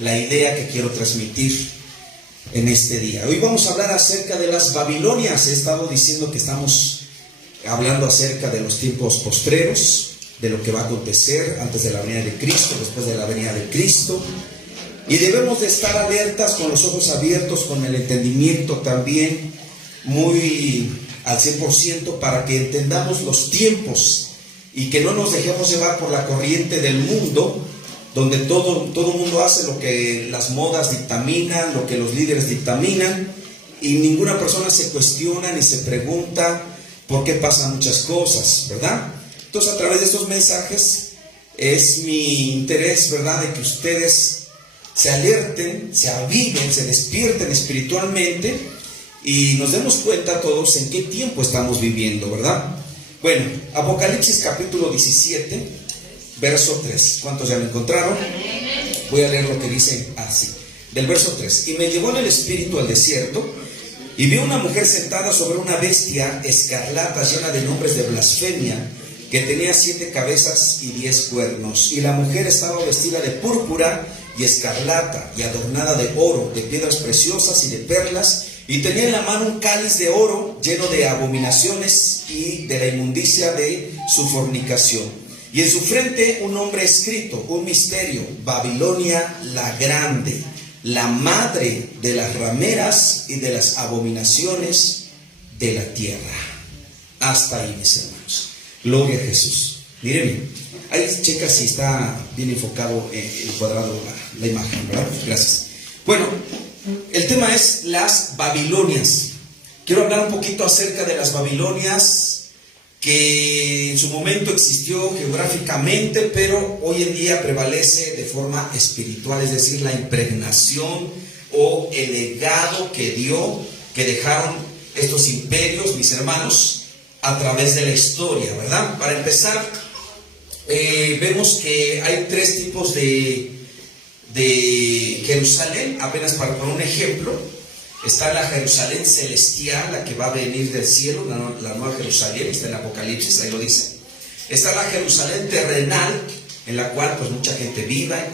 la idea que quiero transmitir en este día. Hoy vamos a hablar acerca de las Babilonias. He estado diciendo que estamos hablando acerca de los tiempos postreros, de lo que va a acontecer antes de la venida de Cristo, después de la venida de Cristo. Y debemos de estar alertas, con los ojos abiertos, con el entendimiento también muy al 100%, para que entendamos los tiempos y que no nos dejemos llevar por la corriente del mundo, donde todo el mundo hace lo que las modas dictaminan, lo que los líderes dictaminan, y ninguna persona se cuestiona ni se pregunta por qué pasan muchas cosas, ¿verdad? Entonces, a través de estos mensajes es mi interés, ¿verdad?, de que ustedes se alerten, se aviven, se despierten espiritualmente y nos demos cuenta todos en qué tiempo estamos viviendo, ¿verdad? Bueno, Apocalipsis capítulo 17, verso 3. ¿Cuántos ya lo encontraron? Voy a leer lo que dice así, del verso 3. Y me llevó en el espíritu al desierto, y vi una mujer sentada sobre una bestia escarlata llena de nombres de blasfemia, que tenía 7 cabezas y 10 cuernos. Y la mujer estaba vestida de púrpura y escarlata, y adornada de oro, de piedras preciosas y de perlas, y tenía en la mano un cáliz de oro lleno de abominaciones y de la inmundicia de su fornicación. Y en su frente un nombre escrito, un misterio: Babilonia la grande, la madre de las rameras y de las abominaciones de la tierra. Hasta ahí, mis hermanos. Gloria a Jesús. Miren, ahí checa si está bien enfocado el cuadrado, la imagen, ¿verdad? Gracias. Bueno, el tema es las Babilonias. Quiero hablar un poquito acerca de las Babilonias, que en su momento existió geográficamente, pero hoy en día prevalece de forma espiritual, es decir, la impregnación o el legado que dejaron estos imperios, mis hermanos, a través de la historia, ¿verdad? Para empezar, vemos que hay 3 tipos de Jerusalén. Apenas para poner un ejemplo, está la Jerusalén celestial, la que va a venir del cielo, la nueva Jerusalén, está en Apocalipsis, ahí lo dice. Está la Jerusalén terrenal, en la cual pues mucha gente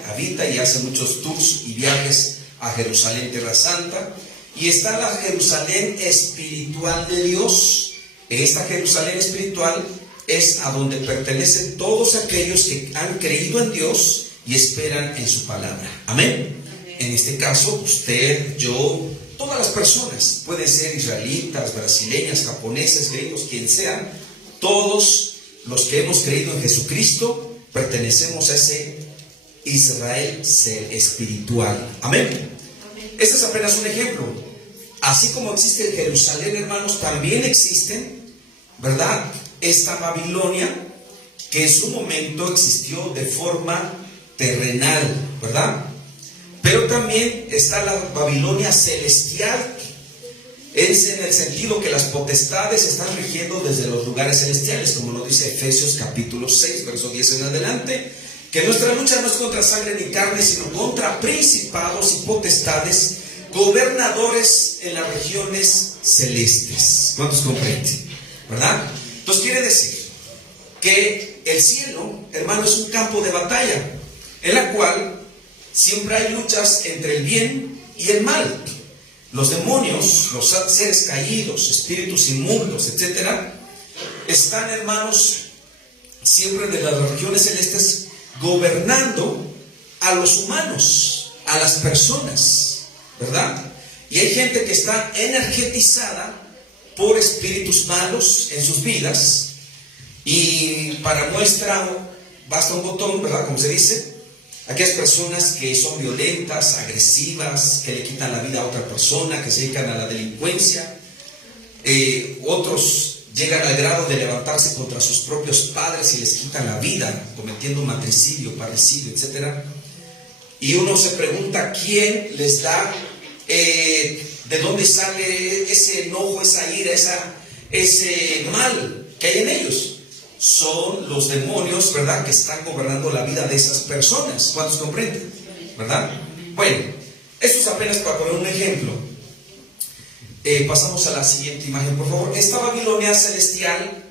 habita y hace muchos tours y viajes a Jerusalén, Tierra Santa. Y está la Jerusalén espiritual de Dios. Esta Jerusalén espiritual es a donde pertenecen todos aquellos que han creído en Dios y esperan en su palabra. Amén. En este caso, usted, yo, todas las personas, pueden ser israelitas, brasileñas, japoneses, griegos, quien sean, todos los que hemos creído en Jesucristo pertenecemos a ese Israel espiritual. Amén. Este es apenas un ejemplo. Así como existe el Jerusalén, hermanos, también existen, ¿verdad?, esta Babilonia, que en su momento existió de forma terrenal, ¿verdad? Pero también está la Babilonia celestial. Es en el sentido que las potestades están rigiendo desde los lugares celestiales, como lo dice Efesios capítulo 6, verso 10 en adelante, que nuestra lucha no es contra sangre ni carne, sino contra principados y potestades, gobernadores en las regiones celestes. ¿Cuántos comprenden? ¿Verdad? Entonces quiere decir que el cielo, hermano, es un campo de batalla, en la cual siempre hay luchas entre el bien y el mal. Los demonios, los seres caídos, espíritus inmundos, etcétera, están, hermanos, siempre de las regiones celestes gobernando a los humanos, a las personas, ¿verdad? Y hay gente que está energetizada por espíritus malos en sus vidas, y para muestra basta un botón, ¿verdad?, como se dice. Aquellas personas que son violentas, agresivas, que le quitan la vida a otra persona, que se dedican a la delincuencia. Otros llegan al grado de levantarse contra sus propios padres y les quitan la vida, cometiendo matricidio, parricidio, etc. Y uno se pregunta, ¿quién les da, de dónde sale ese enojo, esa ira, ese mal que hay en ellos? Son los demonios, ¿verdad?, que están gobernando la vida de esas personas. ¿Cuántos comprenden? ¿Verdad? Bueno, esto es apenas para poner un ejemplo. Pasamos a la siguiente imagen, por favor. Esta Babilonia celestial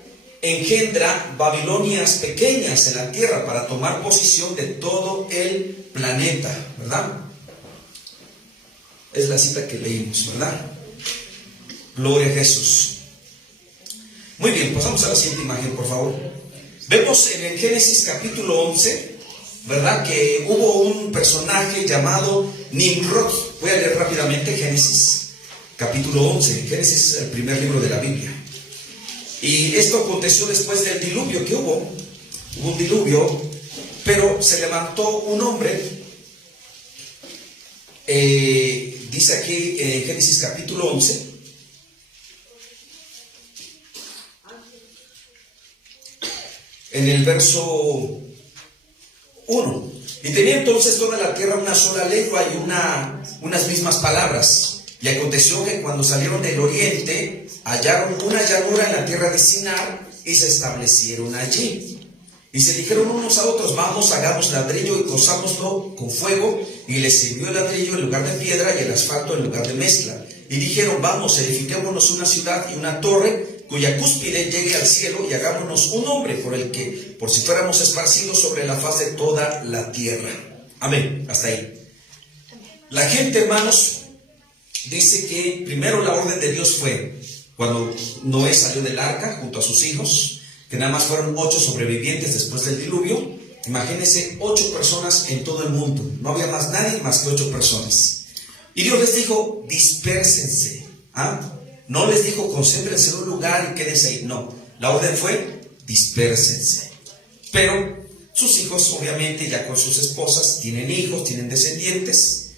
engendra Babilonias pequeñas en la tierra para tomar posesión de todo el planeta, ¿verdad? Es la cita que leímos, ¿verdad? Gloria a Jesús. Muy bien, pasamos a la siguiente imagen, por favor. Vemos en el Génesis capítulo 11, ¿verdad? Que hubo un personaje llamado Nimrod. Voy a leer rápidamente Génesis capítulo 11. Génesis es el primer libro de la Biblia. Y esto aconteció después del diluvio que hubo. Hubo un diluvio, pero se levantó un hombre. Dice aquí en Génesis capítulo 11. En el verso 1. Y tenía entonces toda la tierra una sola lengua y unas mismas palabras. Y aconteció que cuando salieron del oriente, hallaron una llanura en la tierra de Sinar y se establecieron allí. Y se dijeron unos a otros: vamos, hagamos ladrillo y cozámoslo con fuego. Y les sirvió el ladrillo en lugar de piedra y el asfalto en lugar de mezcla. Y dijeron: vamos, edifiquémonos una ciudad y una torre cuya cúspide llegue al cielo, y hagámonos un nombre por si fuéramos esparcidos sobre la faz de toda la tierra. Amén. Hasta ahí. La gente, hermanos, dice que primero la orden de Dios fue cuando Noé salió del arca junto a sus hijos, que nada más fueron 8 sobrevivientes después del diluvio. Imagínense, 8 personas en todo el mundo. No había más nadie más que 8 personas. Y Dios les dijo: dispérsense. No les dijo: concéntrense en un lugar y quédense ahí. No, la orden fue: dispérsense. Pero sus hijos, obviamente, ya con sus esposas, tienen hijos, tienen descendientes.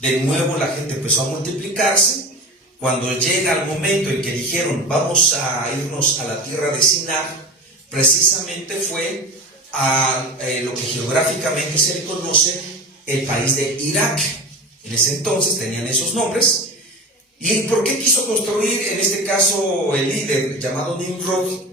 De nuevo la gente empezó a multiplicarse. Cuando llega el momento en que dijeron: vamos a irnos a la tierra de Sinar, precisamente fue a lo que geográficamente se le conoce el país de Irak. En ese entonces tenían esos nombres. ¿Y por qué quiso construir, en este caso, el líder llamado Nimrod,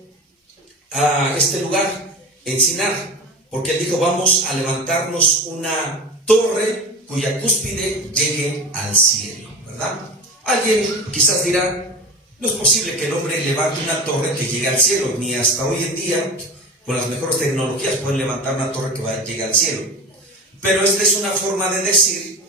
a este lugar, en Sinar? Porque él dijo: vamos a levantarnos una torre cuya cúspide llegue al cielo, ¿verdad? Alguien quizás dirá: no es posible que el hombre levante una torre que llegue al cielo, ni hasta hoy en día, con las mejores tecnologías, pueden levantar una torre que llegue al cielo. Pero esta es una forma de decir,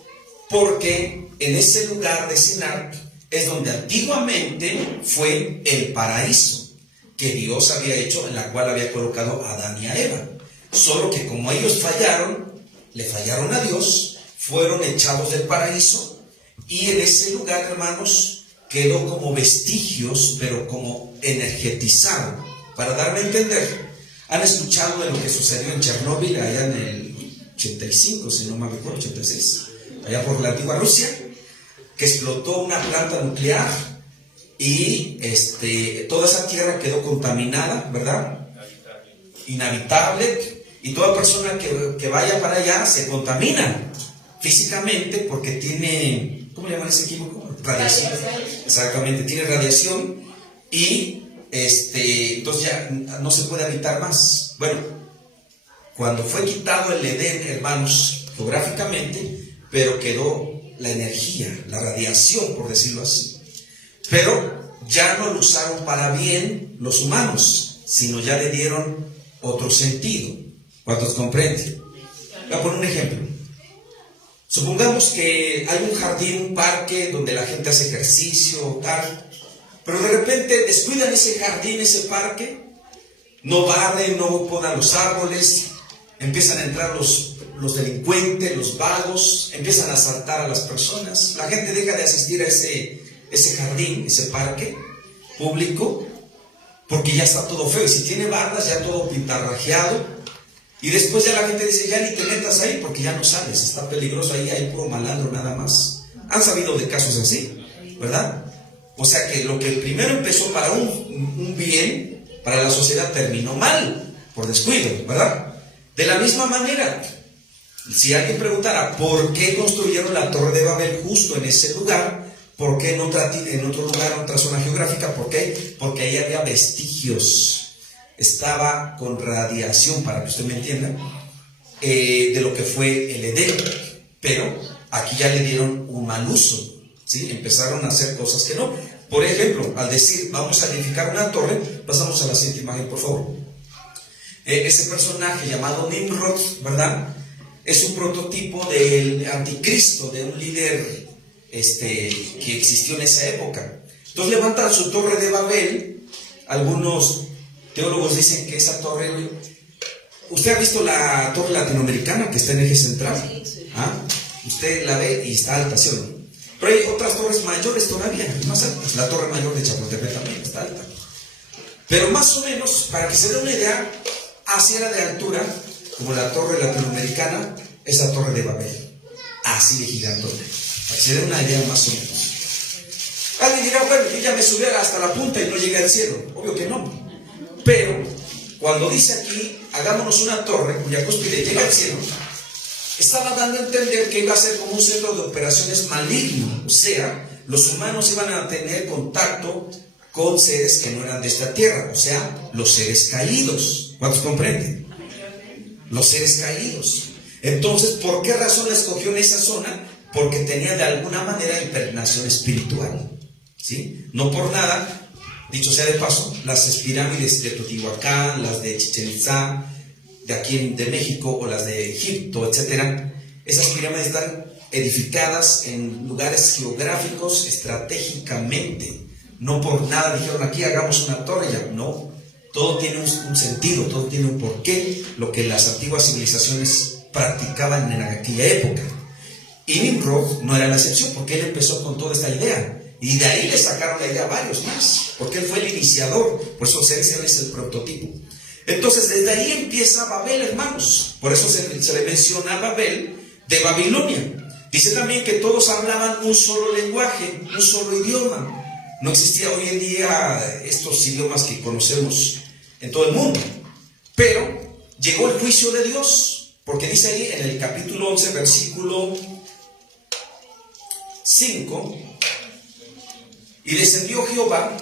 porque en ese lugar de Sinar es donde antiguamente fue el paraíso que Dios había hecho, en la cual había colocado a Adán y a Eva. Solo que como ellos fallaron, le fallaron a Dios, fueron echados del paraíso, y en ese lugar, hermanos, quedó como vestigios, pero como energetizado. Para darme a entender, ¿han escuchado de lo que sucedió en Chernóbil allá en el 85, si no me recuerdo, 86, allá por la antigua Rusia? Que explotó una planta nuclear y toda esa tierra quedó contaminada, ¿verdad? Inhabitable. Y toda persona que vaya para allá se contamina físicamente porque tiene, ¿cómo le llaman ese químico? Radiación. Exactamente, tiene radiación y entonces ya no se puede habitar más. Bueno, cuando fue quitado el Edén, hermanos, geográficamente, pero quedó la energía, la radiación, por decirlo así. Pero ya no lo usaron para bien los humanos, sino ya le dieron otro sentido. ¿Cuántos comprenden? Voy a poner un ejemplo. Supongamos que hay un jardín, un parque donde la gente hace ejercicio, tal, pero de repente descuidan ese jardín, ese parque, no barren, no podan los árboles, empiezan a entrar los delincuentes, los vagos, empiezan a asaltar a las personas. La gente deja de asistir a ese jardín, ese parque público, porque ya está todo feo. Y si tiene bardas, ya todo pintarrajeado. Y después ya la gente dice: ya ni te metas ahí porque ya no sales, está peligroso ahí, hay puro malandro nada más. ¿Han sabido de casos así? ¿Verdad? O sea que lo que primero empezó para un bien, para la sociedad, terminó mal, por descuido, ¿verdad? De la misma manera, si alguien preguntara por qué construyeron la Torre de Babel justo en ese lugar, ¿por qué en otro lugar, en otra zona geográfica? ¿Por qué? Porque ahí había vestigios, estaba con radiación, para que usted me entienda, de lo que fue el Edén. Pero aquí ya le dieron un mal uso, ¿sí? Empezaron a hacer cosas que no. Por ejemplo, al decir: vamos a edificar una torre, pasamos a la siguiente imagen, por favor. Ese personaje llamado Nimrod, ¿verdad?, es un prototipo del anticristo, de un líder que existió en esa época. Entonces levantan su torre de Babel. Algunos teólogos dicen que esa torre... ¿Usted ha visto la torre latinoamericana que está en eje central? ¿Ah? Usted la ve y está alta, ¿sí o no? Pero hay otras torres mayores todavía, más altas. La torre mayor de Chapultepec también está alta. Pero más o menos, para que se dé una idea, así era de altura, como la torre latinoamericana, esa torre de Babel. Así de gigantona. Para que se dé una idea más o menos. Alguien dirá, bueno, yo ya me subí hasta la punta y no llegué al cielo. Obvio que no. Pero, cuando dice aquí, hagámonos una torre cuya cúspide llega al cielo, estaba dando a entender que iba a ser como un centro de operaciones maligno. O sea, los humanos iban a tener contacto con seres que no eran de esta tierra. O sea, los seres caídos. ¿Cuántos comprenden? Los seres caídos. Entonces, ¿por qué razón la escogió en esa zona? Porque tenía de alguna manera impregnación espiritual. ¿Sí? No por nada, dicho sea de paso, las pirámides de Teotihuacán, las de Chichén Itzá, de aquí de México, o las de Egipto, etcétera, esas pirámides están edificadas en lugares geográficos estratégicamente. No por nada dijeron aquí hagamos una torre, ya no. Todo tiene un sentido, todo tiene un porqué, lo que las antiguas civilizaciones practicaban en aquella época. Y Nimrod no era la excepción, porque él empezó con toda esta idea. Y de ahí le sacaron la idea a varios más, porque él fue el iniciador. Por eso él es el prototipo. Entonces desde ahí empieza Babel, hermanos. Por eso se le menciona Babel de Babilonia. Dice también que todos hablaban un solo lenguaje, un solo idioma. No existía hoy en día estos idiomas que conocemos en todo el mundo. Pero llegó el juicio de Dios, porque dice ahí en el capítulo 11, versículo 5: y descendió Jehová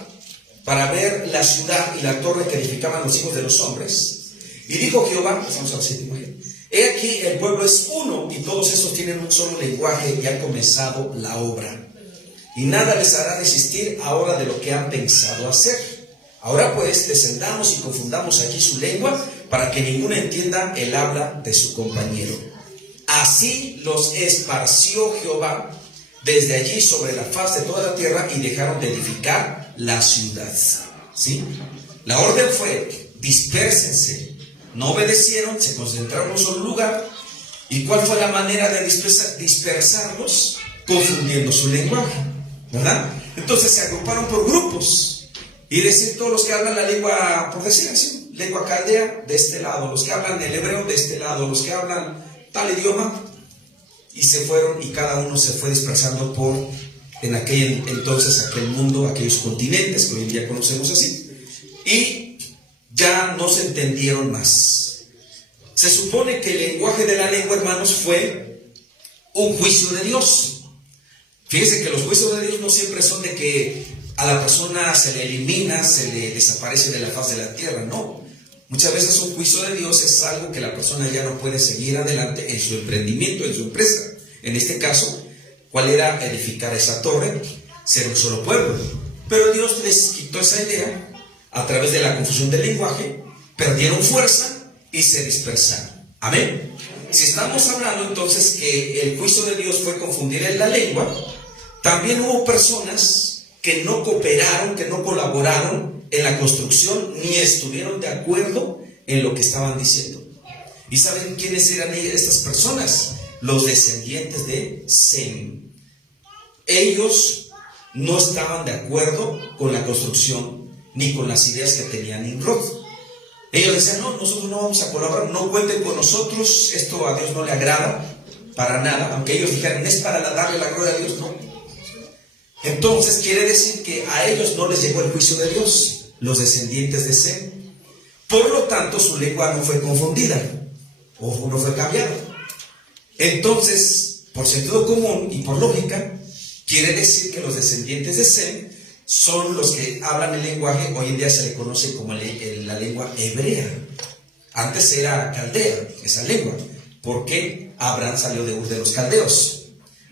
para ver la ciudad y la torre que edificaban los hijos de los hombres. Y dijo Jehová, pasamos a la séptima imagen: he aquí el pueblo es uno, y todos estos tienen un solo lenguaje, y han comenzado la obra. Y nada les hará desistir ahora de lo que han pensado hacer. Ahora pues descendamos y confundamos aquí su lengua, para que ninguno entienda el habla de su compañero. Así los esparció Jehová desde allí sobre la faz de toda la tierra, y dejaron de edificar la ciudad. ¿Sí? La orden fue: dispérsense. No obedecieron, se concentraron en un solo lugar. ¿Y cuál fue la manera de dispersarlos? Confundiendo su lenguaje, ¿verdad? Entonces se agruparon por grupos, y decir todos los que hablan la lengua, por decir así, lengua caldea de este lado, los que hablan el hebreo de este lado, los que hablan tal idioma, y se fueron, y cada uno se fue dispersando por, en aquel entonces, aquel mundo, aquellos continentes que hoy en día conocemos así, y ya no se entendieron más. Se supone que el lenguaje de la lengua, hermanos, fue un juicio de Dios. Fíjense que los juicios de Dios no siempre son de que a la persona se le elimina, se le desaparece de la faz de la tierra, no. Muchas veces un juicio de Dios es algo que la persona ya no puede seguir adelante en su emprendimiento, en su empresa. En este caso, ¿cuál era? Edificar esa torre, ser un solo pueblo. Pero Dios les quitó esa idea a través de la confusión del lenguaje, perdieron fuerza y se dispersaron. Amén. Si estamos hablando entonces que el juicio de Dios fue confundir en la lengua, también hubo personas que no cooperaron, que no colaboraron en la construcción, ni estuvieron de acuerdo en lo que estaban diciendo. ¿Y saben quiénes eran estas personas? Los descendientes de Sem. Ellos no estaban de acuerdo con la construcción ni con las ideas que tenía Nimrod. Ellos decían: no, nosotros no vamos a colaborar, no cuenten con nosotros, esto a Dios no le agrada para nada. Aunque ellos dijeran es para darle la gloria a Dios, no. Entonces quiere decir que a ellos no les llegó el juicio de Dios, los descendientes de Sem. Por lo tanto, su lengua no fue confundida o no fue cambiada. Entonces, por sentido común y por lógica, quiere decir que los descendientes de Sem son los que hablan el lenguaje, hoy en día se le conoce como la lengua hebrea. Antes era caldea, esa lengua, porque Abraham salió de Ur de los caldeos.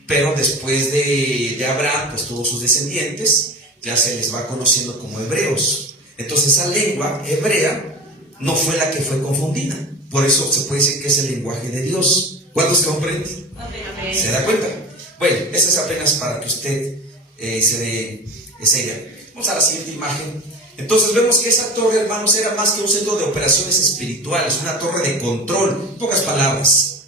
Pero después de Abraham, pues tuvo sus descendientes, ya se les va conociendo como hebreos. Entonces esa lengua hebrea no fue la que fue confundida. Por eso se puede decir que es el lenguaje de Dios. ¿Cuántos comprenden? ¿Se da cuenta? Bueno, eso es apenas para que usted se dé esa idea. Vamos a la siguiente imagen. Entonces vemos que esa torre, hermanos, era más que un centro de operaciones espirituales, una torre de control, en pocas palabras.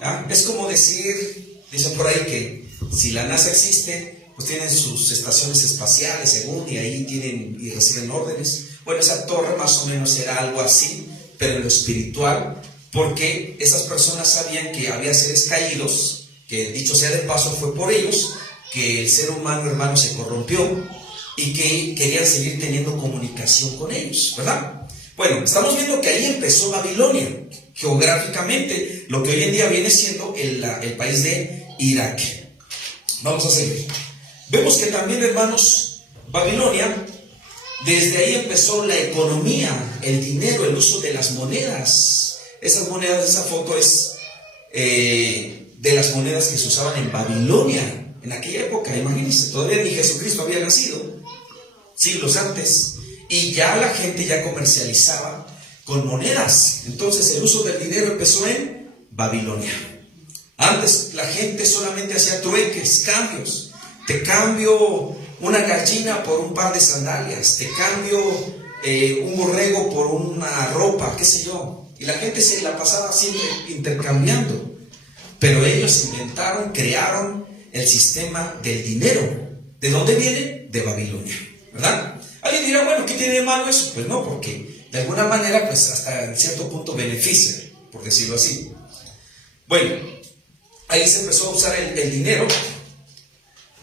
¿Ah? Es como decir, dicen por ahí que si la NASA existe, pues tienen sus estaciones espaciales, según, y ahí tienen y reciben órdenes. Bueno, esa torre más o menos era algo así, pero en lo espiritual, porque esas personas sabían que había seres caídos, que dicho sea de paso fue por ellos, que el ser humano, hermano, se corrompió y que querían seguir teniendo comunicación con ellos, ¿verdad? Bueno, estamos viendo que ahí empezó Babilonia, geográficamente, lo que hoy en día viene siendo el país de Irak. Vamos a seguir. Vemos que también, hermanos, Babilonia, desde ahí empezó la economía, el dinero, el uso de las monedas. Esas monedas, esa foto es de las monedas que se usaban en Babilonia. En aquella época, imagínense, todavía ni Jesucristo había nacido, siglos antes, y ya la gente ya comercializaba con monedas. Entonces el uso del dinero empezó en Babilonia. Antes la gente solamente hacía trueques, cambios. Te cambio una gallina por un par de sandalias, te cambio un borrego por una ropa, qué sé yo. Y la gente se la pasaba siempre intercambiando. Pero ellos inventaron, crearon el sistema del dinero. ¿De dónde viene? De Babilonia, ¿verdad? Alguien dirá, bueno, ¿qué tiene de malo eso? Pues no, porque de alguna manera, pues hasta en cierto punto beneficia, por decirlo así. Bueno, ahí se empezó a usar el dinero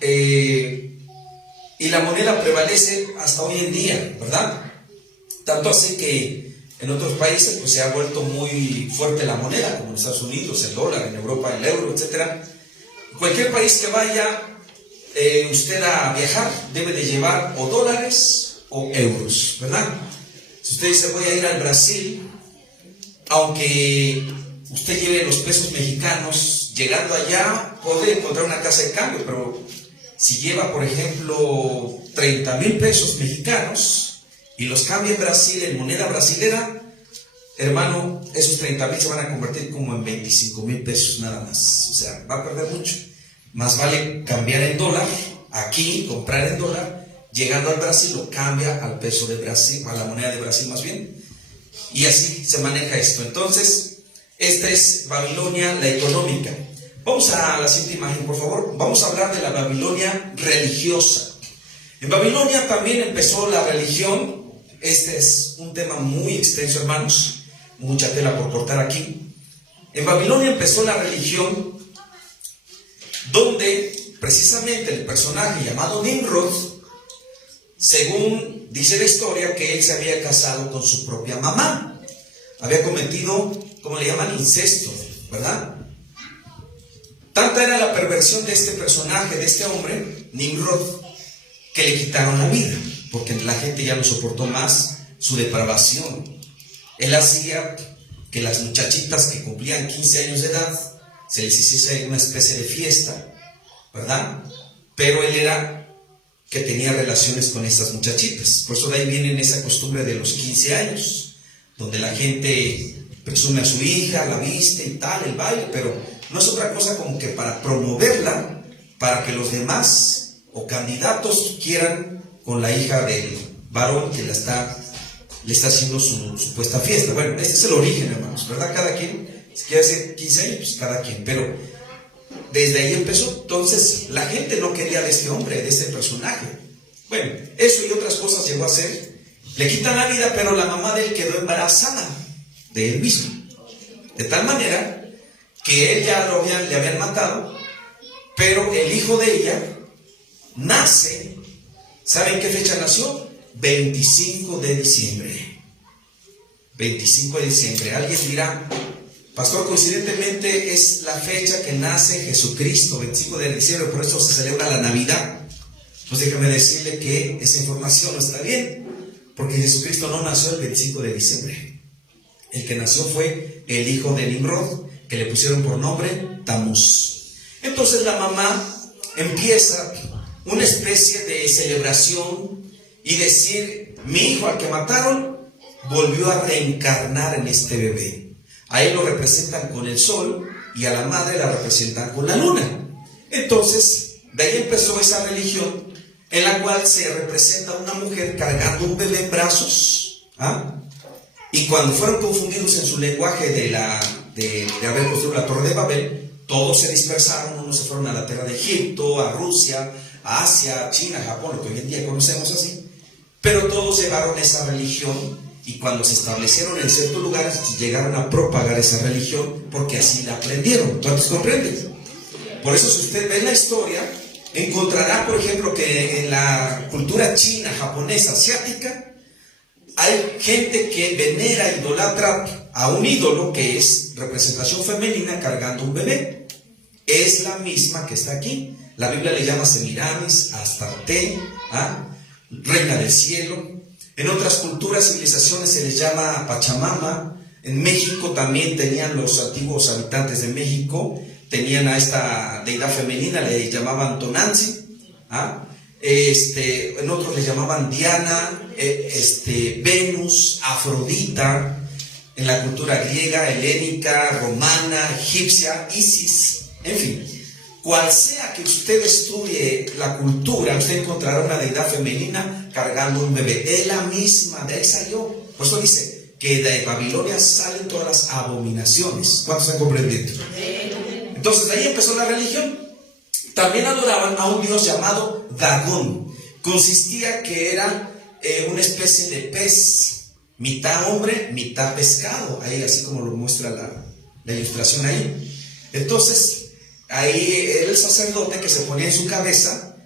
y la moneda prevalece hasta hoy en día, ¿verdad? Tanto así que en otros países pues se ha vuelto muy fuerte la moneda, como en Estados Unidos, el dólar, en Europa el euro, etc. Cualquier país que vaya usted a viajar debe de llevar o dólares o euros, ¿verdad? Si usted dice voy a ir al Brasil, aunque usted lleve los pesos mexicanos, llegando allá puede encontrar una casa de cambio, pero si lleva, por ejemplo, 30,000 pesos mexicanos y los cambia en Brasil en moneda brasilera, hermano, esos 30,000 se van a convertir como en 25,000 pesos nada más. O sea, va a perder mucho. Más vale cambiar en dólar, aquí, comprar en dólar, llegando al Brasil lo cambia al peso de Brasil, a la moneda de Brasil más bien. Y así se maneja esto. Entonces, esta es Babilonia, la económica. Vamos a la siguiente imagen, por favor. Vamos a hablar de la Babilonia religiosa. En Babilonia también empezó la religión. Este es un tema muy extenso, hermanos. Mucha tela por cortar aquí. En Babilonia empezó la religión donde precisamente el personaje llamado Nimrod, según dice la historia, que él se había casado con su propia mamá. Había cometido, ¿cómo le llaman? Incesto, ¿verdad? Tanta era la perversión de este personaje, de este hombre, Nimrod, que le quitaron la vida, porque la gente ya no soportó más su depravación. Él hacía que las muchachitas que cumplían 15 años de edad se les hiciese una especie de fiesta, ¿verdad? Pero él era que tenía relaciones con estas muchachitas. Por eso de ahí viene esa costumbre de los 15 años, donde la gente presume a su hija, la viste y tal, el baile, pero no es otra cosa como que para promoverla, para que los demás o candidatos quieran con la hija del varón que le está haciendo su supuesta fiesta. Bueno, este es el origen, hermanos, ¿verdad? Cada quien, si quiere hacer 15 años, pues cada quien, pero desde ahí empezó. Entonces, la gente no quería de este hombre, de este personaje. Bueno, eso y otras cosas llegó a hacer. Le quitan la vida, pero la mamá de él quedó embarazada de él mismo. De tal manera que él ya le habían matado, pero el hijo de ella nace. ¿Saben qué fecha nació? 25 de diciembre. 25 de diciembre. Alguien dirá, pastor, coincidentemente es la fecha que nace Jesucristo, 25 de diciembre, por eso se celebra la Navidad. Pues déjame decirle que esa información no está bien, porque Jesucristo no nació el 25 de diciembre. El que nació fue el hijo de Nimrod, que le pusieron por nombre Tamuz. Entonces la mamá empieza una especie de celebración y decir, mi hijo al que mataron volvió a reencarnar en este bebé. A él lo representan con el sol y a la madre la representan con la luna. Entonces, de ahí empezó esa religión en la cual se representa a una mujer cargando un bebé en brazos, ¿ah? Y cuando fueron confundidos en su lenguaje de haber construido la Torre de Babel, todos se dispersaron, unos se fueron a la tierra de Egipto, a Rusia, a Asia, a China, a Japón, lo que hoy en día conocemos así, pero todos llevaron esa religión, y cuando se establecieron en ciertos lugares llegaron a propagar esa religión porque así la aprendieron. ¿Cuántos comprenden? Por eso, si usted ve la historia, encontrará, por ejemplo, que en la cultura china, japonesa, asiática, hay gente que venera, idolatra a un ídolo que es representación femenina cargando un bebé. Es la misma que está aquí. La Biblia le llama Semiramis, Astarte, ¿ah? Reina del cielo. En otras culturas, civilizaciones se les llama Pachamama. En México también tenían los antiguos habitantes de México, tenían a esta deidad femenina, le llamaban Tonanzi, ¿ah? En otros le llamaban Diana, Venus, Afrodita. En la cultura griega, helénica, romana, egipcia, Isis, en fin. Cual sea que usted estudie la cultura, usted encontrará una deidad femenina cargando un bebé. Es la misma, de ahí salió. Por eso dice que de Babilonia salen todas las abominaciones. ¿Cuántos están comprendiendo? Entonces de ahí empezó la religión. También adoraban a un dios llamado Dagón. Consistía que era una especie de pez, mitad hombre, mitad pescado. Ahí, así como lo muestra la ilustración ahí. Entonces, ahí era el sacerdote que se ponía en su cabeza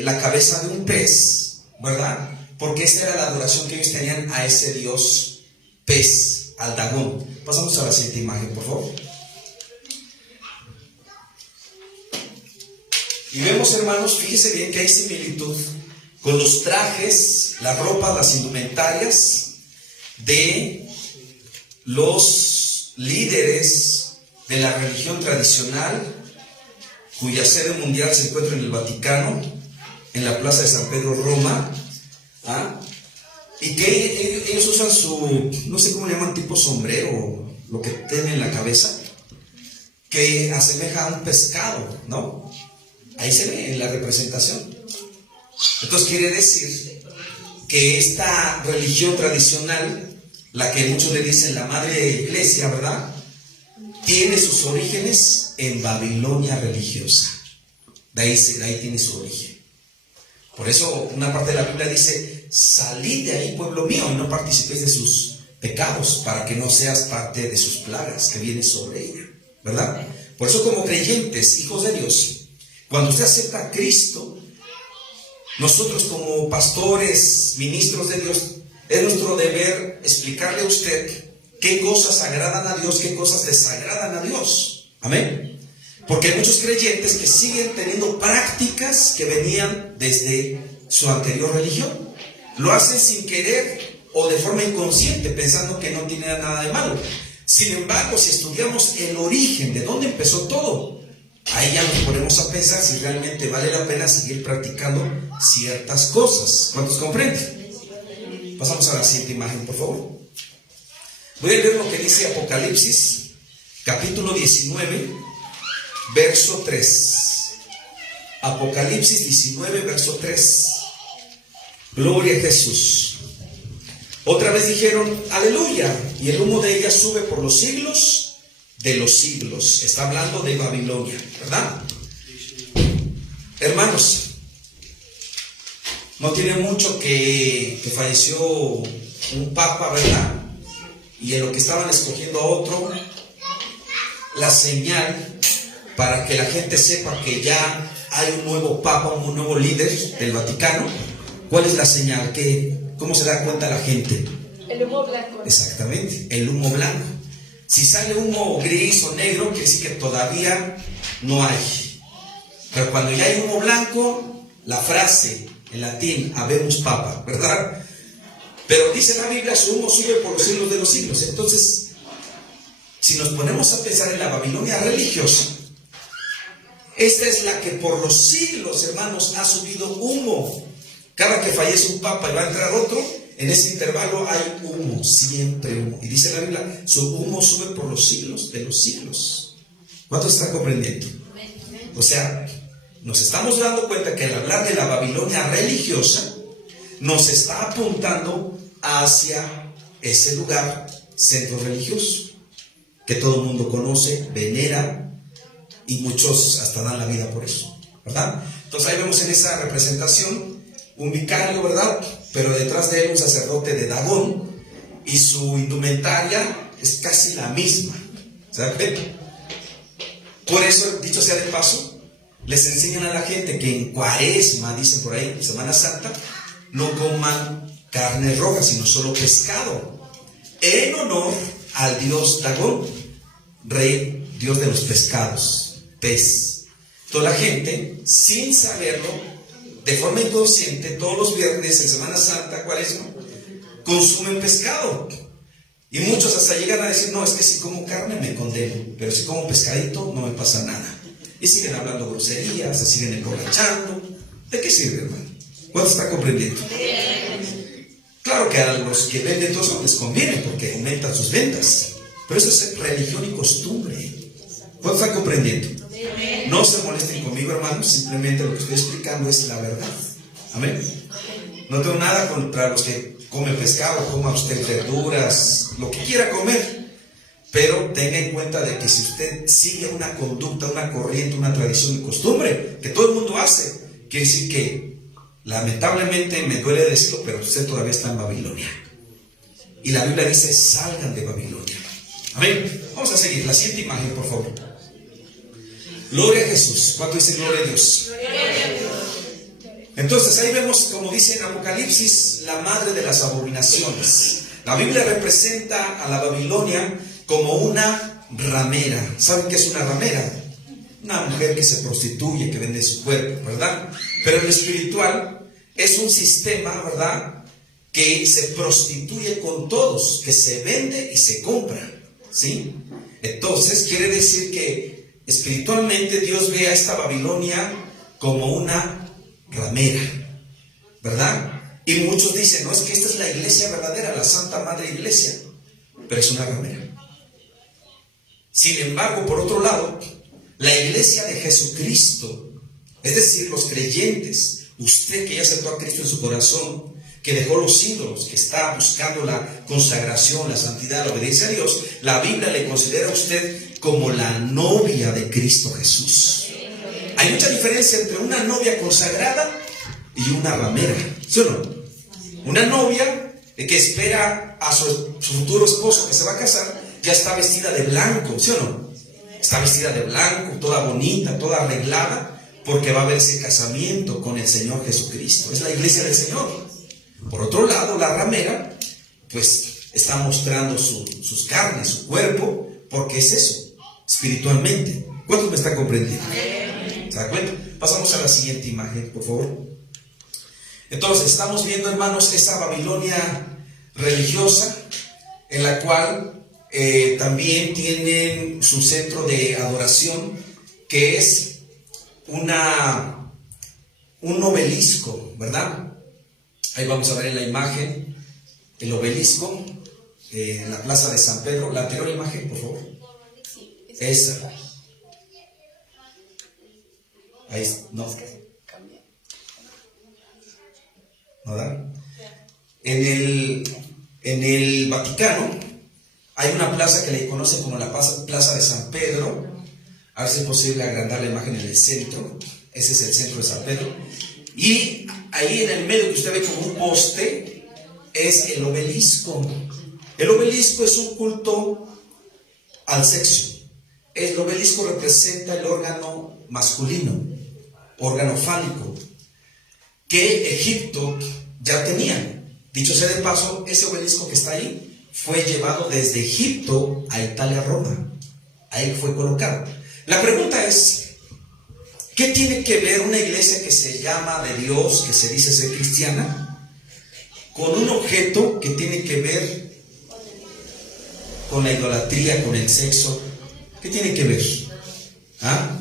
la cabeza de un pez, ¿verdad? Porque esta era la adoración que ellos tenían a ese dios pez, al Dagón. Pasamos a la siguiente imagen, por favor. Y vemos, hermanos, fíjese bien que hay similitud con los trajes, las ropas, las indumentarias de los líderes de la religión tradicional, cuya sede mundial se encuentra en el Vaticano, en la plaza de San Pedro, Roma, ¿ah? Y que ellos usan su, no sé cómo le llaman, tipo sombrero, lo que tienen en la cabeza, que asemeja a un pescado, ¿no? Ahí se ve en la representación. Entonces quiere decir que esta religión tradicional, la que muchos le dicen la madre iglesia, ¿verdad?, tiene sus orígenes en Babilonia religiosa. De ahí tiene su origen. Por eso una parte de la Biblia dice: salid de ahí, pueblo mío, y no participéis de sus pecados, para que no seas parte de sus plagas que vienen sobre ella, ¿verdad? Por eso, como creyentes, hijos de Dios, cuando usted acepta a Cristo, nosotros como pastores, ministros de Dios, es nuestro deber explicarle a usted qué cosas agradan a Dios, qué cosas desagradan a Dios. Amén. Porque hay muchos creyentes que siguen teniendo prácticas que venían desde su anterior religión. Lo hacen sin querer o de forma inconsciente, pensando que no tiene nada de malo. Sin embargo, si estudiamos el origen, de dónde empezó todo, ahí ya nos ponemos a pensar si realmente vale la pena seguir practicando ciertas cosas. ¿Cuántos comprenden? Pasamos a la siguiente imagen, por favor. Voy a leer lo que dice Apocalipsis, capítulo 19, verso 3. Apocalipsis 19, verso 3. Gloria a Jesús. Otra vez dijeron: aleluya, y el humo de ella sube por los siglos de los siglos. Está hablando de Babilonia, ¿verdad? Hermanos, no tiene mucho que falleció un papa, ¿verdad? Y en lo que estaban escogiendo a otro, la señal para que la gente sepa que ya hay un nuevo papa, un nuevo líder del Vaticano. ¿Cuál es la señal? ¿Cómo se da cuenta la gente? El humo blanco. Exactamente, el humo blanco. Si sale humo gris o negro, quiere decir que todavía no hay. Pero cuando ya hay humo blanco, la frase en latín, habemus papa, ¿verdad? Pero dice la Biblia: su humo sube por los siglos de los siglos. Entonces, si nos ponemos a pensar en la Babilonia religiosa, esta es la que por los siglos, hermanos, ha subido humo. Cada que fallece un papa y va a entrar otro, en ese intervalo hay humo, siempre humo. Y dice la Biblia: su humo sube por los siglos de los siglos. ¿Cuántos están comprendiendo? O sea, nos estamos dando cuenta que al hablar de la Babilonia religiosa, nos está apuntando hacia ese lugar, centro religioso, que todo el mundo conoce, venera, y muchos hasta dan la vida por eso, ¿verdad? Entonces ahí vemos en esa representación un vicario, ¿verdad? Pero detrás de él un sacerdote de Dagón, y su indumentaria es casi la misma, ¿sabes? Por eso, dicho sea de paso, les enseñan a la gente que en Cuaresma, dicen por ahí, Semana Santa, no coman carne roja, sino solo pescado, en honor al dios Dagón, rey, dios de los pescados, pez. Toda la gente, sin saberlo, de forma inconsciente, todos los viernes en Semana Santa, Cuaresma, consumen pescado. Y muchos hasta llegan a decir, no, es que si como carne me condeno, pero si como pescadito no me pasa nada. Y siguen hablando groserías, se siguen emborrachando. ¿De qué sirve, hermano? ¿Cuánto está comprendiendo? Claro que a los que venden todo eso les conviene porque aumentan sus ventas, pero eso es religión y costumbre. ¿Cuánto está comprendiendo? No se molesten conmigo, hermanos, simplemente lo que estoy explicando es la verdad. Amén. No tengo nada contra los que comen pescado, coma usted verduras, lo que quiera comer, pero tenga en cuenta de que si usted sigue una conducta, una corriente, una tradición y costumbre que todo el mundo hace, quiere decir que lamentablemente, me duele decirlo, pero usted todavía está en Babilonia. Y la Biblia dice, salgan de Babilonia. Amén. Vamos a seguir. La siguiente imagen, por favor. Gloria a Jesús. ¿Cuánto dice gloria a Dios? Gloria a Dios. Entonces ahí vemos, como dice en Apocalipsis, la madre de las abominaciones. La Biblia representa a la Babilonia como una ramera. ¿Saben qué es una ramera? Una mujer que se prostituye, que vende su cuerpo, ¿verdad? Pero en lo espiritual es un sistema, ¿verdad?, que se prostituye con todos, que se vende y se compra, ¿sí? Entonces quiere decir que espiritualmente Dios ve a esta Babilonia como una ramera, ¿verdad? Y muchos dicen, no, es que esta es la iglesia verdadera, la Santa Madre Iglesia, pero es una ramera. Sin embargo, por otro lado, la iglesia de Jesucristo, es decir, los creyentes, usted que ya aceptó a Cristo en su corazón, que dejó los ídolos, que está buscando la consagración, la santidad, la obediencia a Dios, la Biblia le considera a usted como la novia de Cristo Jesús. Hay mucha diferencia entre una novia consagrada y una ramera, ¿sí o no? Una novia que espera a su futuro esposo que se va a casar, ya está vestida de blanco, ¿sí o no? Está vestida de blanco, toda bonita, toda arreglada, porque va a haber ese casamiento con el Señor Jesucristo. Es la iglesia del Señor. Por otro lado, la ramera, pues está mostrando sus carnes, su cuerpo, porque es eso, espiritualmente. ¿Cuántos me están comprendiendo? ¿Se da cuenta? Pasamos a la siguiente imagen, por favor. Entonces, estamos viendo, hermanos, esa Babilonia religiosa, en la cual también tienen su centro de adoración, que es un obelisco, ¿verdad? Ahí vamos a ver en la imagen el obelisco en la plaza de San Pedro. La anterior imagen, por favor. Esa. Ahí, no. ¿Verdad? En el Vaticano hay una plaza que le conocen como la plaza de San Pedro. A ver si es posible agrandar la imagen en el centro. Ese es el centro de San Pedro. Y ahí en el medio que usted ve como un poste es el obelisco. El obelisco es un culto al sexo. El obelisco representa el órgano masculino, órgano fálico, que Egipto ya tenía. Dicho sea de paso, ese obelisco que está ahí fue llevado desde Egipto a Italia, Roma. Ahí fue colocado. La pregunta es, ¿qué tiene que ver una iglesia que se llama de Dios, que se dice ser cristiana, con un objeto que tiene que ver con la idolatría, con el sexo? ¿Qué tiene que ver? ¿Ah?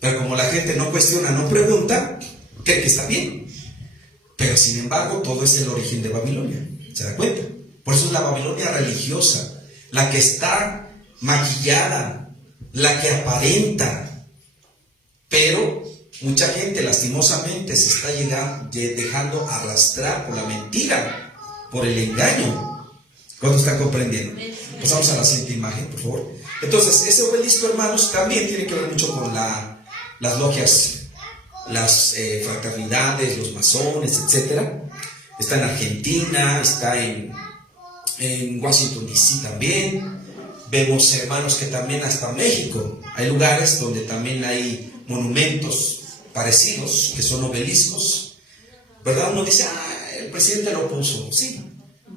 Pero como la gente no cuestiona, no pregunta, cree que está bien. Pero sin embargo, todo es el origen de Babilonia. ¿Se da cuenta? Por eso es la Babilonia religiosa, la que está maquillada, la que aparenta, Pero mucha gente lastimosamente se está dejando arrastrar por la mentira, por el engaño. ¿Cuánto están comprendiendo? Pasamos a la siguiente imagen, por favor. Entonces, ese obelisco, hermanos, también tiene que ver mucho con las logias, las fraternidades, los masones, etc. Está en Argentina, está en Washington DC también. Vemos, hermanos, que también hasta México hay lugares donde también hay monumentos parecidos, que son obeliscos, ¿verdad? Uno dice, el presidente lo puso. Sí,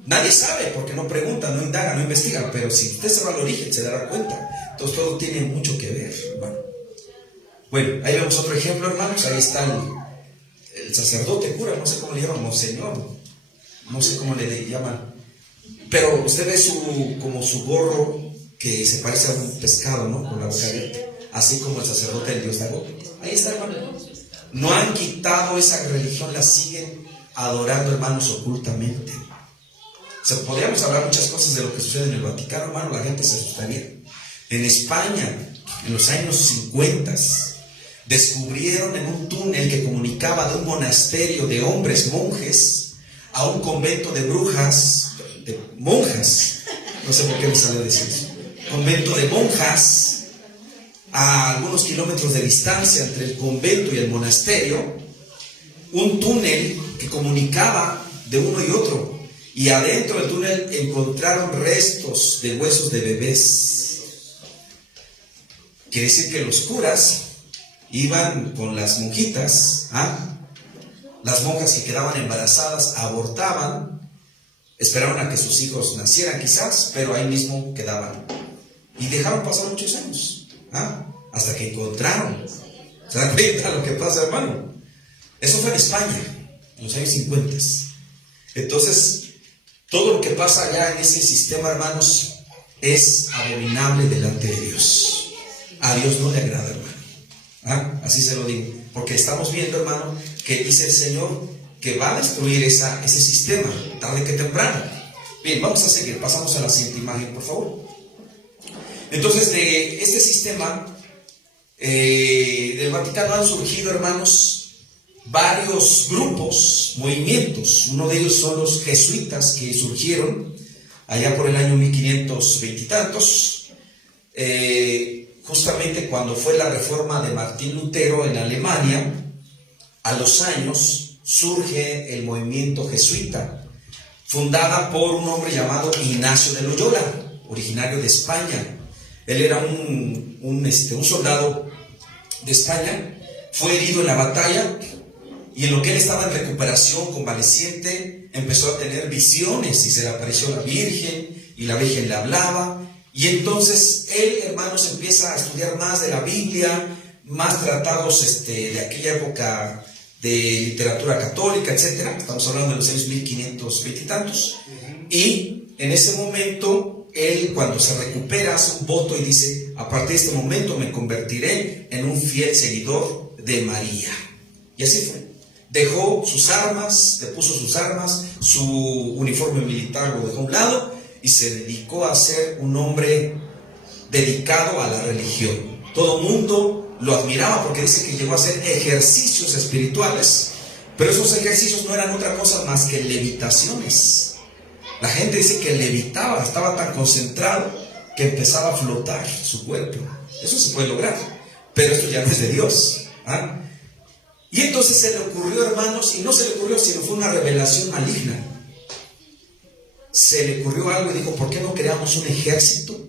nadie sabe porque no pregunta, no indaga, no investiga, pero si usted se va al origen se dará cuenta. Entonces todo tiene mucho que ver, hermano. Bueno, ahí vemos otro ejemplo, hermanos. Ahí está el sacerdote, cura, no sé cómo le llaman, monseñor, no sé cómo le llaman, pero usted ve como su gorro, que se parece a un pescado, ¿no? Con la boca abierta, así como el sacerdote del dios Dagon. Ahí está, hermano. No han quitado esa religión, la siguen adorando, hermanos, ocultamente. O sea, podríamos hablar muchas cosas de lo que sucede en el Vaticano, hermano, la gente se asustaría. En España, en los años 50, descubrieron en un túnel que comunicaba de un monasterio de hombres monjes a un convento de brujas, de monjas, no sé por qué me salió decir eso, convento de monjas, a algunos kilómetros de distancia entre el convento y el monasterio, un túnel que comunicaba de uno y otro, y adentro del túnel encontraron restos de huesos de bebés. Quiere decir que los curas iban con las monjitas, las monjas que quedaban embarazadas abortaban, esperaron a que sus hijos nacieran quizás, pero ahí mismo quedaban. Y dejaron pasar muchos años, hasta que encontraron. ¿Se dan cuenta lo que pasa, hermano? Eso fue en España, en los años 50. Entonces, todo lo que pasa allá en ese sistema, hermanos, es abominable delante de Dios. A Dios no le agrada, hermano. Así se lo digo. Porque estamos viendo, hermano, que dice el Señor que va a destruir ese sistema, tarde que temprano. Bien, vamos a seguir. Pasamos a la siguiente imagen, por favor. Entonces, de este sistema del Vaticano han surgido, hermanos, varios grupos, movimientos. Uno de ellos son los jesuitas, que surgieron allá por el año 1520 y tantos, justamente cuando fue la reforma de Martín Lutero en Alemania. A los años surge el movimiento jesuita, fundada por un hombre llamado Ignacio de Loyola, originario de España. Él era un soldado de España, fue herido en la batalla, y en lo que él estaba en recuperación, convaleciente, empezó a tener visiones, y se le apareció la Virgen, y la Virgen le hablaba. Y entonces él, hermanos, empieza a estudiar más de la Biblia, más tratados de aquella época de literatura católica, etc. Estamos hablando de los años 1520 y tantos. Y en ese momento, él, cuando se recupera, hace un voto y dice: a partir de este momento me convertiré en un fiel seguidor de María. Y así fue. Dejó sus armas, le puso sus armas, su uniforme militar lo dejó a un lado y se dedicó a ser un hombre dedicado a la religión. Todo el mundo lo admiraba porque dice que llegó a hacer ejercicios espirituales, pero esos ejercicios no eran otra cosa más que levitaciones. La gente dice que levitaba, estaba tan concentrado que empezaba a flotar su cuerpo. Eso se puede lograr, pero esto ya no es de Dios. Y entonces se le ocurrió, hermanos, y no se le ocurrió, sino fue una revelación maligna. Se le ocurrió algo y dijo: ¿por qué no creamos un ejército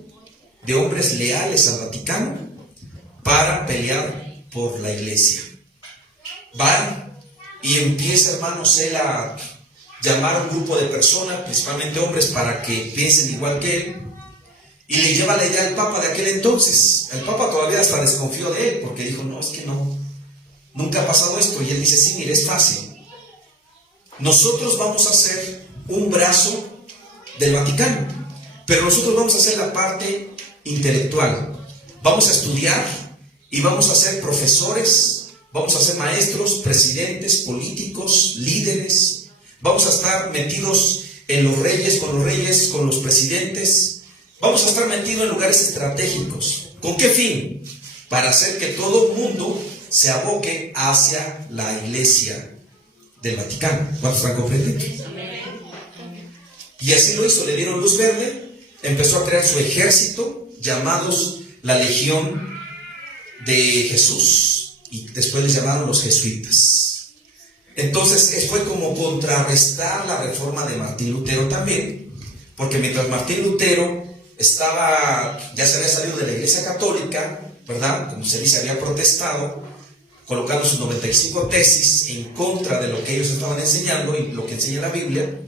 de hombres leales al Vaticano para pelear por la iglesia? Va y empieza, hermanos, él a llamar a un grupo de personas, principalmente hombres, para que piensen igual que él, y le lleva la idea al Papa de aquel entonces. El Papa todavía hasta desconfió de él, porque dijo: no, es que no, nunca ha pasado esto. Y él dice: sí, mire, es fácil. Nosotros vamos a hacer un brazo del Vaticano, pero nosotros vamos a hacer la parte intelectual. Vamos a estudiar y vamos a ser profesores, vamos a ser maestros, presidentes, políticos, líderes. Vamos a estar metidos en los reyes, con los presidentes. Vamos a estar metidos en lugares estratégicos. ¿Con qué fin? Para hacer que todo el mundo se aboque hacia la iglesia del Vaticano. ¿Cuántos están comprendiendo? Y así lo hizo, le dieron luz verde, empezó a crear su ejército, llamados la Legión de Jesús, y después les llamaron los jesuitas. Entonces fue como contrarrestar la reforma de Martín Lutero también, porque mientras Martín Lutero ya se había salido de la iglesia católica, ¿verdad? Como se dice, había protestado, colocando sus 95 tesis en contra de lo que ellos estaban enseñando y lo que enseña la Biblia.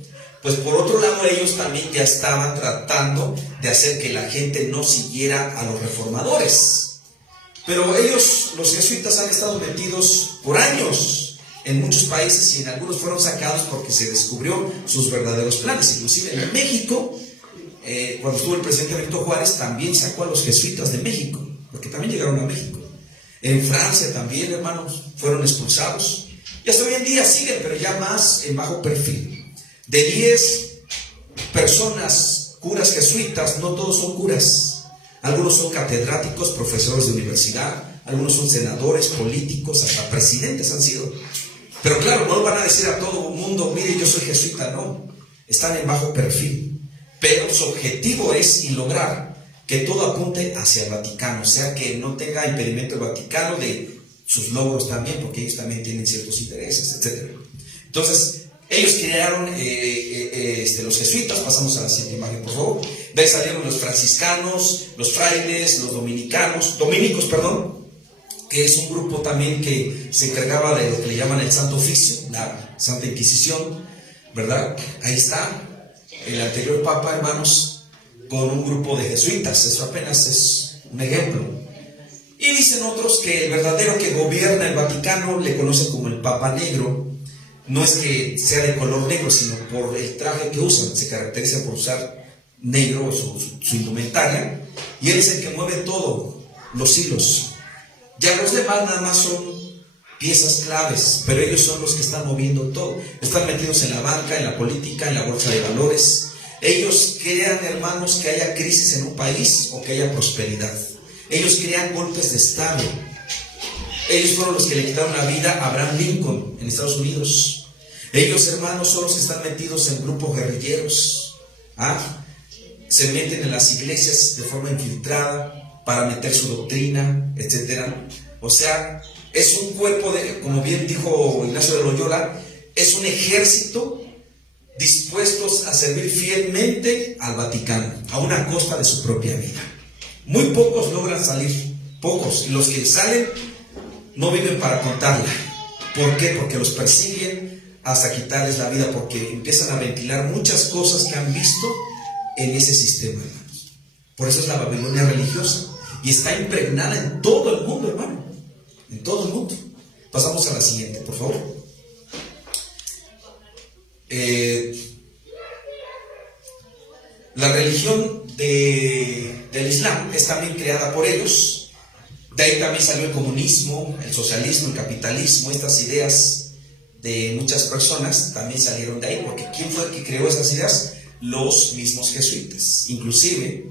Pues por otro lado, ellos también ya estaban tratando de hacer que la gente no siguiera a los reformadores. Pero ellos, los jesuitas, han estado metidos por años en muchos países, y en algunos fueron sacados porque se descubrió sus verdaderos planes. Inclusive en México, cuando estuvo el presidente Benito Juárez, también sacó a los jesuitas de México, porque también llegaron a México. En Francia también, hermanos, fueron expulsados. Y hasta hoy en día siguen, pero ya más en bajo perfil. De 10 personas, curas jesuitas, no todos son curas. Algunos son catedráticos, profesores de universidad, algunos son senadores, políticos, hasta presidentes han sido. Pero claro, no van a decir a todo el mundo, mire, yo soy jesuita, no. Están en bajo perfil. Pero su objetivo es y lograr que todo apunte hacia el Vaticano, o sea, que no tenga impedimento el Vaticano de sus logros también, porque ellos también tienen ciertos intereses, etc. Entonces, ellos crearon los jesuitas. Pasamos a la siguiente imagen, por favor. De ahí salieron los franciscanos, los frailes, los dominicos, que es un grupo también que se encargaba de lo que le llaman el Santo Oficio, la Santa Inquisición, ¿verdad? Ahí está el anterior Papa, hermanos, con un grupo de jesuitas. Eso apenas es un ejemplo. Y dicen otros que el verdadero que gobierna el Vaticano le conocen como el Papa Negro. No es que sea de color negro, sino por el traje que usan. Se caracteriza por usar negro, su indumentaria. Y él es el que mueve todo, los hilos. Ya los demás nada más son piezas claves, pero ellos son los que están moviendo todo. Están metidos en la banca, en la política, en la bolsa de valores. Ellos crean, hermanos, que haya crisis en un país o que haya prosperidad. Ellos crean golpes de Estado. Ellos fueron los que le quitaron la vida a Abraham Lincoln en Estados Unidos. Ellos, hermanos, son los que están metidos en grupos guerrilleros. Se meten en las iglesias de forma infiltrada para meter su doctrina, etc. O sea, es un cuerpo de, como bien dijo Ignacio de Loyola, es un ejército dispuestos a servir fielmente al Vaticano, a una costa de su propia vida. Muy pocos logran salir, pocos, y los que salen no viven para contarla. ¿Por qué? Porque los persiguen hasta quitarles la vida, porque empiezan a ventilar muchas cosas que han visto en ese sistema, hermanos. Por eso es la Babilonia religiosa, y está impregnada en todo el mundo, hermano, en todo el mundo. Pasamos a la siguiente, por favor. La religión del Islam es también creada por ellos. De ahí también salió el comunismo, el socialismo, el capitalismo. Estas ideas de muchas personas también salieron de ahí, porque ¿quién fue el que creó esas ideas? Los mismos jesuitas. Inclusive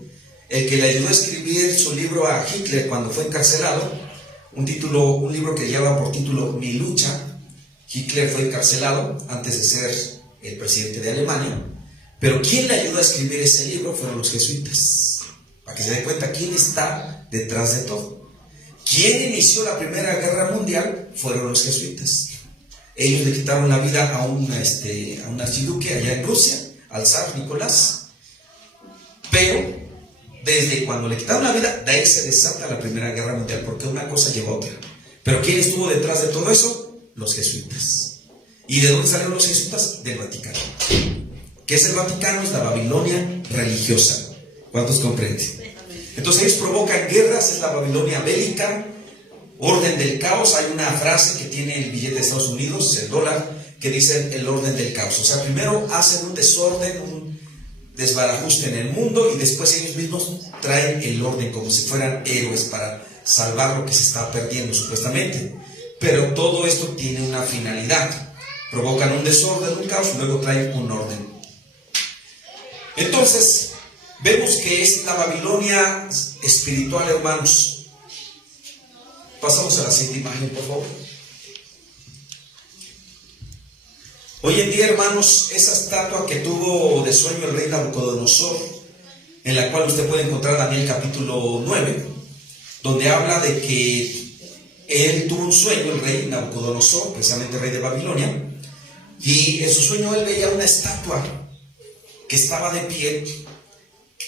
el que le ayudó a escribir su libro a Hitler cuando fue encarcelado, un libro que lleva por título Mi lucha. Hitler fue encarcelado antes de ser el presidente de Alemania, pero quien le ayudó a escribir ese libro fueron los jesuitas, para que se den cuenta quién está detrás de todo. Quien inició la Primera Guerra Mundial fueron los jesuitas. Ellos le quitaron la vida a un archiduque allá en Rusia, al zar Nicolás, pero desde cuando le quitaron la vida, de ahí se desata la Primera Guerra Mundial, porque una cosa lleva a otra. Pero ¿quién estuvo detrás de todo eso? Los jesuitas. ¿Y de dónde salieron los jesuitas? Del Vaticano. ¿Qué es el Vaticano? Es la Babilonia religiosa. ¿Cuántos comprenden? Entonces ellos provocan guerras, es la Babilonia bélica, orden del caos. Hay una frase que tiene el billete de Estados Unidos, el dólar, que dice el orden del caos. O sea, primero hacen un desorden, un desbarajuste en el mundo, y después ellos mismos traen el orden como si fueran héroes para salvar lo que se está perdiendo supuestamente. Pero todo esto tiene una finalidad. Provocan un desorden, un caos, y luego traen un orden. Entonces, vemos que es la Babilonia espiritual, hermanos. Pasamos a la siguiente imagen, por favor. Hoy en día, hermanos, esa estatua que tuvo de sueño el rey Nabucodonosor, en la cual usted puede encontrar Daniel capítulo 9, donde habla de que él tuvo un sueño, el rey Nabucodonosor, precisamente el rey de Babilonia, y en su sueño él veía una estatua que estaba de pie,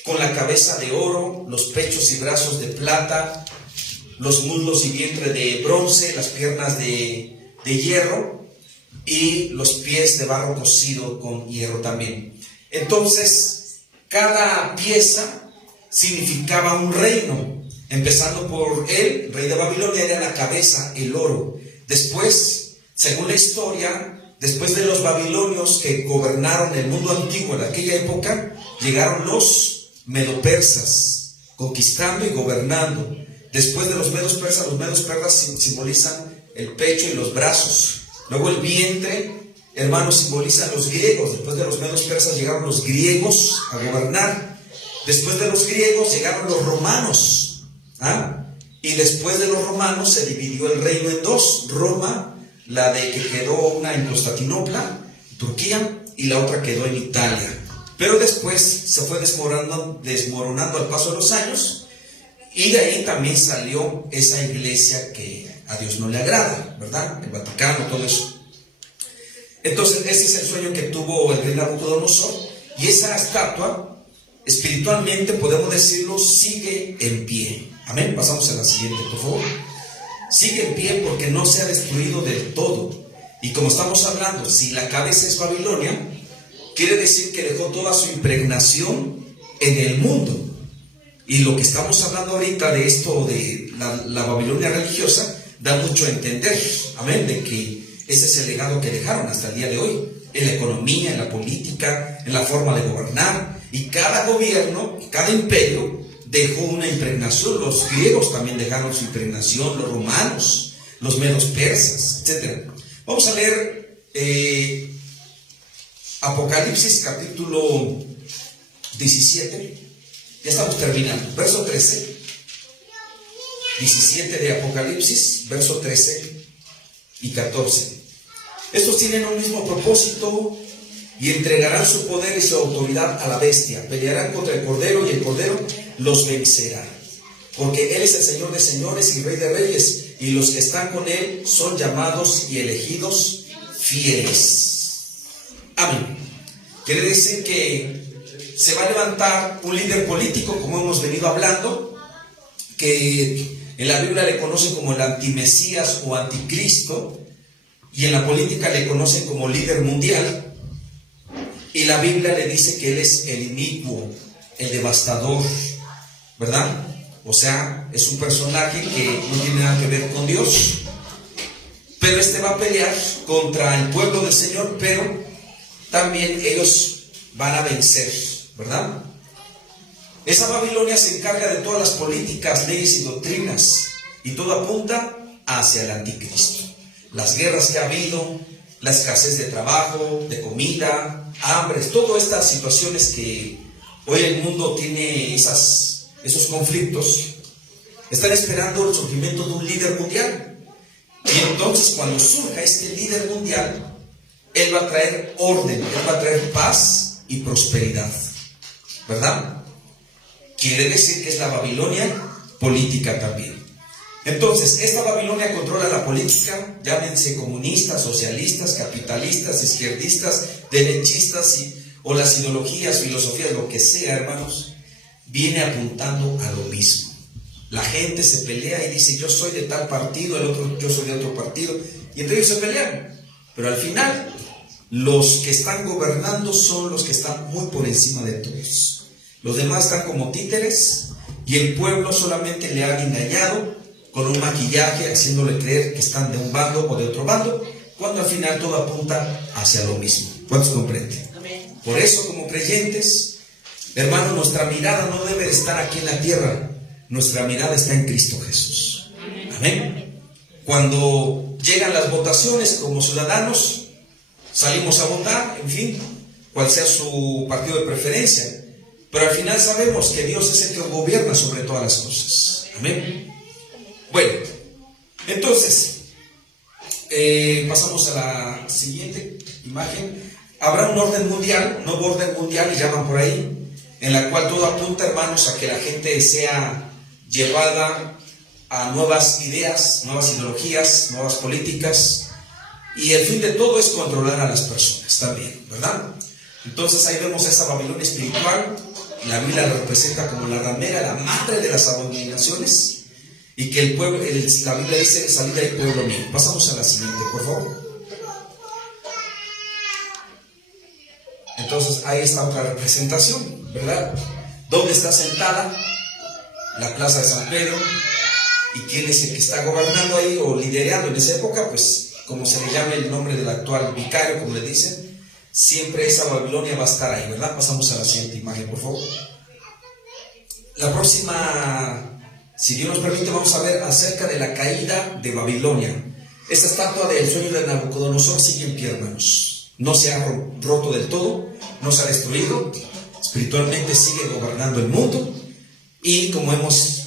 con la cabeza de oro, los pechos y brazos de plata, los muslos y vientre de bronce, las piernas de hierro y los pies de barro cocido con hierro también. Entonces, cada pieza significaba un reino. Empezando por él, rey de Babilonia, era la cabeza, el oro. Después, según la historia, después de los babilonios que gobernaron el mundo antiguo en aquella época, llegaron los medo-persas, conquistando y gobernando. Después de los medos-persas simbolizan el pecho y los brazos. Luego el vientre, hermanos, simbolizan los griegos. Después de los medos-persas llegaron los griegos a gobernar. Después de los griegos llegaron los romanos. Y después de los romanos se dividió el reino en dos: Roma, la de que quedó una en Constantinopla, Turquía, y la otra quedó en Italia. Pero después se fue desmoronando al paso de los años, y de ahí también salió esa iglesia que a Dios no le agrada, ¿verdad? El Vaticano, todo eso. Entonces ese es el sueño que tuvo el rey Nabucodonosor, y esa estatua, espiritualmente podemos decirlo, sigue en pie. Amén. Pasamos a la siguiente, por favor. Sigue en pie porque no se ha destruido del todo. Y como estamos hablando, si la cabeza es Babilonia, quiere decir que dejó toda su impregnación en el mundo. Y lo que estamos hablando ahorita de esto de la Babilonia religiosa da mucho a entender, amén, de que ese es el legado que dejaron hasta el día de hoy, en la economía, en la política, en la forma de gobernar. Y cada gobierno, cada imperio dejó una impregnación. Los griegos también dejaron su impregnación, los romanos, los medos persas, etc. Vamos a leer Apocalipsis capítulo 17. Ya estamos terminando. Verso 13. 17 de Apocalipsis, verso 13 y 14. Estos tienen un mismo propósito y entregarán su poder y su autoridad a la bestia. Pelearán contra el Cordero y el Cordero los vencerá. Porque Él es el Señor de señores y Rey de reyes, y los que están con Él son llamados y elegidos fieles. Amén. Quiere decir que se va a levantar un líder político, como hemos venido hablando, que en la Biblia le conocen como el antimesías o anticristo, y en la política le conocen como líder mundial. Y la Biblia le dice que él es el inicuo, el devastador, ¿verdad? O sea, es un personaje que no tiene nada que ver con Dios. Pero este va a pelear contra el pueblo del Señor, pero también ellos van a vencer, ¿verdad? Esa Babilonia se encarga de todas las políticas, leyes y doctrinas, y todo apunta hacia el anticristo. Las guerras que ha habido, la escasez de trabajo, de comida, hambres, todas estas situaciones que hoy el mundo tiene, esos conflictos, están esperando el surgimiento de un líder mundial. Y entonces cuando surja este líder mundial, él va a traer orden, él va a traer paz y prosperidad, ¿verdad? Quiere decir que es la Babilonia política también. Entonces, esta Babilonia controla la política, llámense comunistas, socialistas, capitalistas, izquierdistas, derechistas o las ideologías, filosofías, lo que sea, hermanos, viene apuntando a lo mismo. La gente se pelea y dice, yo soy de tal partido, el otro, yo soy de otro partido, y entre ellos se pelean. Pero al final, los que están gobernando son los que están muy por encima de todos. Los demás están como títeres, y el pueblo solamente le han engañado con un maquillaje, haciéndole creer que están de un bando o de otro bando, cuando al final todo apunta hacia lo mismo. ¿Cuántos comprenden? Amén. Por eso, como creyentes, hermanos, nuestra mirada no debe estar aquí en la tierra, nuestra mirada está en Cristo Jesús. Amén. Cuando llegan las votaciones como ciudadanos, salimos a votar, en fin, cual sea su partido de preferencia, pero al final sabemos que Dios es el que gobierna sobre todas las cosas. Amén. Bueno, Entonces, pasamos a la siguiente imagen. Habrá un orden mundial, nuevo orden mundial, y llaman por ahí, en la cual todo apunta, hermanos, a que la gente sea llevada a nuevas ideas, nuevas ideologías, nuevas políticas, y el fin de todo es controlar a las personas también, ¿verdad? Entonces ahí vemos esa Babilonia espiritual. La Biblia la representa como la ramera, la madre de las abominaciones, y que el pueblo, la Biblia dice: salid del pueblo mío. Pasamos a la siguiente, por favor. Entonces ahí está otra representación, ¿verdad? ¿Dónde está sentada? La plaza de San Pedro. ¿Y quién es el que está gobernando ahí o liderando en esa época? Pues como se le llame el nombre del actual vicario, como le dicen, siempre esa Babilonia va a estar ahí, ¿verdad? Pasamos a la siguiente imagen, por favor. La próxima, si Dios nos permite, vamos a ver acerca de la caída de Babilonia. Esta estatua del sueño de Nabucodonosor sigue en pie, hermanos. No se ha roto del todo, no se ha destruido, espiritualmente sigue gobernando el mundo, y como hemos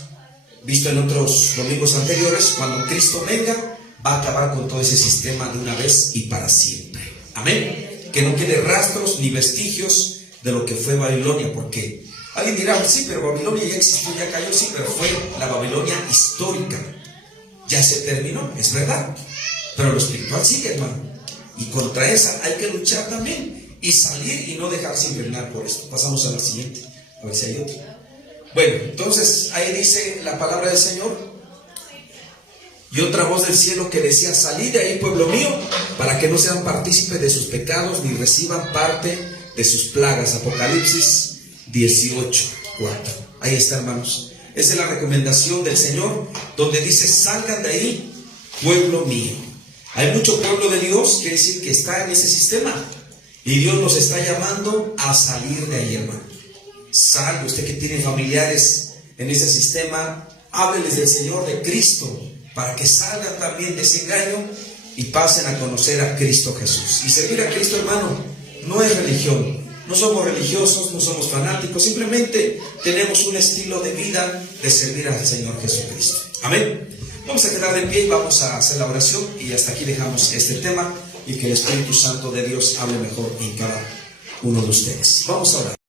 visto en otros domingos anteriores, cuando Cristo venga, va a acabar con todo ese sistema de una vez y para siempre. Amén. Que no quede rastros ni vestigios de lo que fue Babilonia, porque alguien dirá: sí, pero Babilonia ya existió, ya cayó. Sí, pero fue la Babilonia histórica, ya se terminó, es verdad, pero lo espiritual sigue, hermano, y contra esa hay que luchar también y salir y no dejarse impregnar por esto. Pasamos a la siguiente, a ver si hay otra. Bueno, entonces ahí dice la palabra del Señor: y otra voz del cielo que decía: salid de ahí, pueblo mío, para que no sean partícipes de sus pecados ni reciban parte de sus plagas. Apocalipsis 18:4. Ahí está, hermanos. Esa es la recomendación del Señor, donde dice: salgan de ahí, pueblo mío. Hay mucho pueblo de Dios, quiere decir que está en ese sistema, y Dios nos está llamando a salir de ahí, hermano. Salve, usted que tiene familiares en ese sistema, hábleles del Señor, de Cristo, para que salgan también de ese engaño y pasen a conocer a Cristo Jesús. Y servir a Cristo, hermano, no es religión. No somos religiosos, no somos fanáticos, simplemente tenemos un estilo de vida de servir al Señor Jesucristo. Amén. Vamos a quedar de pie y vamos a hacer la oración, y hasta aquí dejamos este tema, y que el Espíritu Santo de Dios hable mejor en cada uno de ustedes. Vamos a orar.